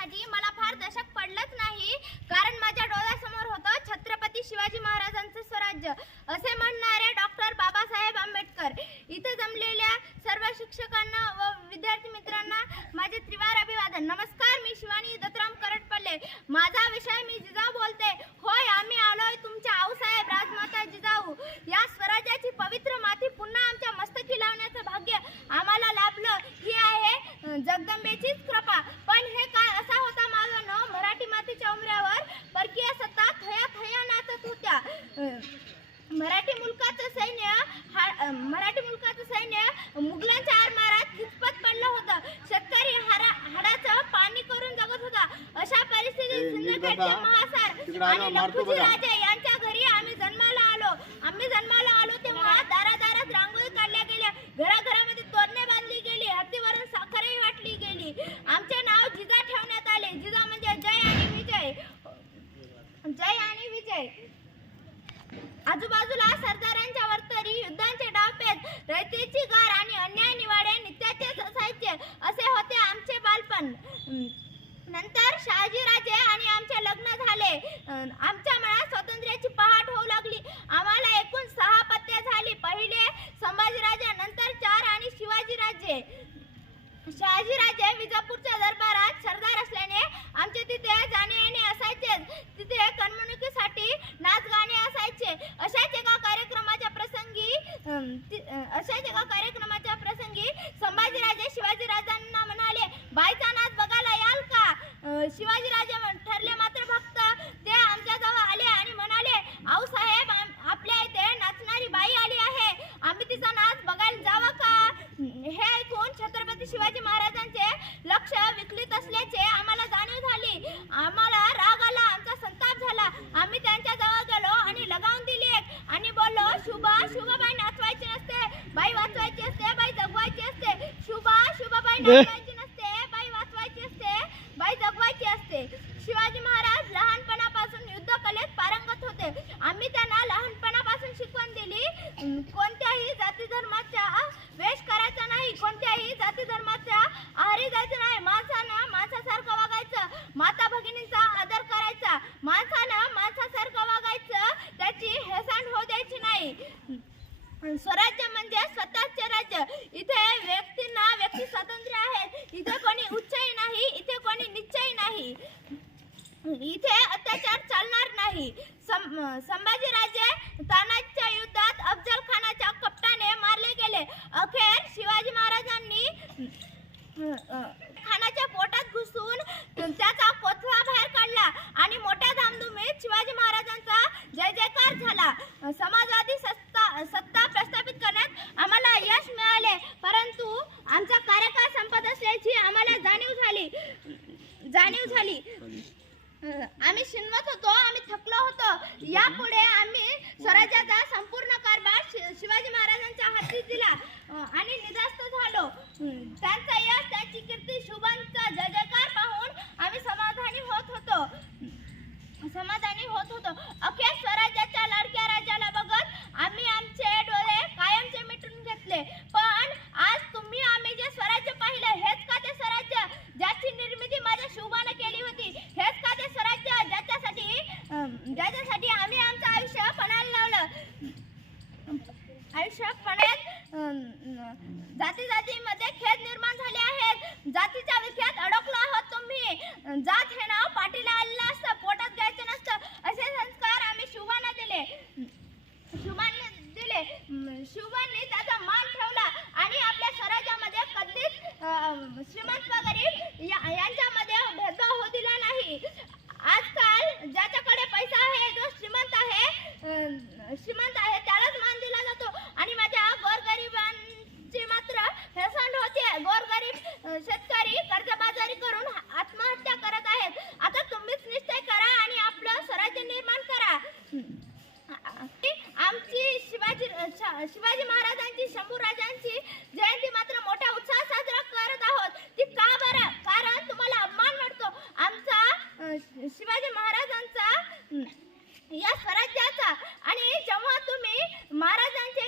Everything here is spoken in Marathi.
सांगण्यासाठी मला फार दशक पडलंच नाही. कारण माझ्या डोळ्यासमोर होतं छत्रपती शिवाजी महाराजांचं स्वराज्य असे म्हणणारे डॉक्टर बाबासाहेब आंबेडकर. इथे जमलेल्या सर्व शिक्षकांना व विद्यार्थी मित्रांना माझे त्रिवार अभिवादन. नमस्कार मी शिवानी दत्तराम करटपल्ले. माझा विषय मी जिजाऊ बोलते. होय आम्ही आलोय तुमच्या आऊसाहेब राजमाता जिजाऊ या स्वराज्याची पवित्र माती पुन्हा आमच्या मस्तकी लावण्याचं भाग्य आम्हाला लाभलं ही आहे अं, जगदंबेचीच कृपा पण हे काय असा होता माझा न मराठी मातीच्या उमऱ्यावर परकीय सत्ता थया थया नाचत होत्या अं, मराठी मुलकाचं सैन्य हा- मराठी मुलकाचं सैन्य मुघलांच्या आरमारात खिचपत पडलं होतं. शेतकरी हारा हाडाचं पाणी करून जगत होता. अशा परिस्थितीत सिंदखेडचे. महासार आणि लखुजी. राजे यांच्या घरी आम्ही जन्माला आलो. आम्ही जन्माला आलो तेव्हा दारादारात रांगोळी काढल्या गेल्या. घराघरामध्ये तोरणे बांधली गेली. हत्तीवरून साखरही वाटली गेली. आमचे नाव जिजा ठेवण्यात आले. जिजा म्हणजे जय आणि विजय. जय आणि विजय. आजूबाजूला सरदारांच्या वरतरी युद्धांचे डावपेच रयतेची गार आणि अन्याय निवाडे नित्याचेच असायचे असे होते आमचे बालपण. नंतर शहाजीराजे आणि आमचे लग्न झाले. आमच्या मनात स्वातंत्र्याची पहाट होऊ लागली. आम्हाला बाईचा नाच बघायला याल का? शिवाजीराजे ठरले मात्र भक्त ते आमच्या जवळ आले आणि म्हणाले आऊ साहेब आपल्या इथे नाचणारी बाई आली आहे. आम्ही तिचा नाच बघायला जावं का? हे ऐकून छत्रपती शिवाजी महाराजांचे लक्ष विचलित असल्याचे आम्हाला जाणीव झाली. आम्हाला राग आला आमचा संताप झाला. आम्ही त्यांच्या जवळ गेलो आणि लगावून दिली आणि बोललो शुभा शुभाबाई नाचवायची नसते बाई वाचवायची असते बाई जगवायची असते. शुभा शुभाबाई नाचवायची नसते बाई वाचवायची असते बाई होते शिवाजी महाराज लहानपणापासून युद्ध कलेत पारंगत होते. आम्ही त्यांना लहानपणापासून शिकवण दिली. कोणत्याही संभाजीराजे तानाच्या युद्धात अफजल खानाच्या कपटाने मारले गेले. अखेर शिवाजी महाराजांनी खानाच्या पोटात घुसून त्याचा कोथळा बाहेर काढला आणि मोठ्या धामधुमीत शिवाजी महाराजांचा जय जयकार झाला. समाजवादी सत्ता सत्ता प्रस्थापित करण्यात आम्हाला यश मिळाले परंतु आमचा कार्यकाळ संपत असल्याची आम्हाला जाणीव झाली. जाणीव झाली. आम्ही शिनवत होतो आम्ही थकलो होतो. यापुढे आम्ही स्वराज्याचा संपूर्ण कारभार शिवाजी महाराजांच्या हाती दिला. आणि निदास्त झालो. त्यांचा कीर्ती शुभांचा जय जयकार पाहून आम्ही समाधानी होत होतो समाधानी होत होतो अखेर स्वराज्याच्या लाडक्या राजाला बघत आम्ही आमचे डोळे कायमचे मिटून घेतले पण आज तुम्ही आम्ही जे स्वराज्य पाहिलं हेच का ते स्वराज्य ज्याची निर्मिती माझ्या शुभाने केली होती हेच का ते स्वराज्य ज्याच्यासाठी अं, ज्याच्यासाठी आम्ही आमचं आयुष्य पणाला लावलं आयुष्य पण्यात जाती जातीमध्ये खेद निर्माण झाले आहेत. जातीच्या विषयात अडकलो आहोत तुम्ही. जात हे ना पाठीला आलेलं असतं पोटात घ्यायचं नसतं असे संस्कार आम्ही शुभाने दिले शुभाने दिले म, शुभांनी त्याचा मान ठेवला आणि आपल्या स्वराज्यामध्ये कधीच अं, श्रीमंत व गरीब या- यांच्यामध्ये भेदभाव होऊ दिला नाही आजकाल ज्याच्याकडे पैसा आहे जो श्रीमंत आहे अं, श्रीमंत आहे त्यालाच मान दिला जातो आणि माझ्या गोरगरिबांची मात्र हेळसांड होते गोरगरीब अं, शेतकरी कर्जबाजारी करून आत्महत्या करत आहेत. आता तुम्हीच निश्चय करा आणि आपलं स्वराज्य निर्माण करा. आमची शिवाजी श- शिवाजी महाराजांची शंभूराजांची जयंती मात्र मोठ्या उत्साहात साजरा करत आहोत. ती का बरं? कारण तुम्हाला अपमान वाटतो. आमचा शिवाजी महाराजांचा या स्वराज्याचा. आणि जेव्हा तुम्ही महाराजांचे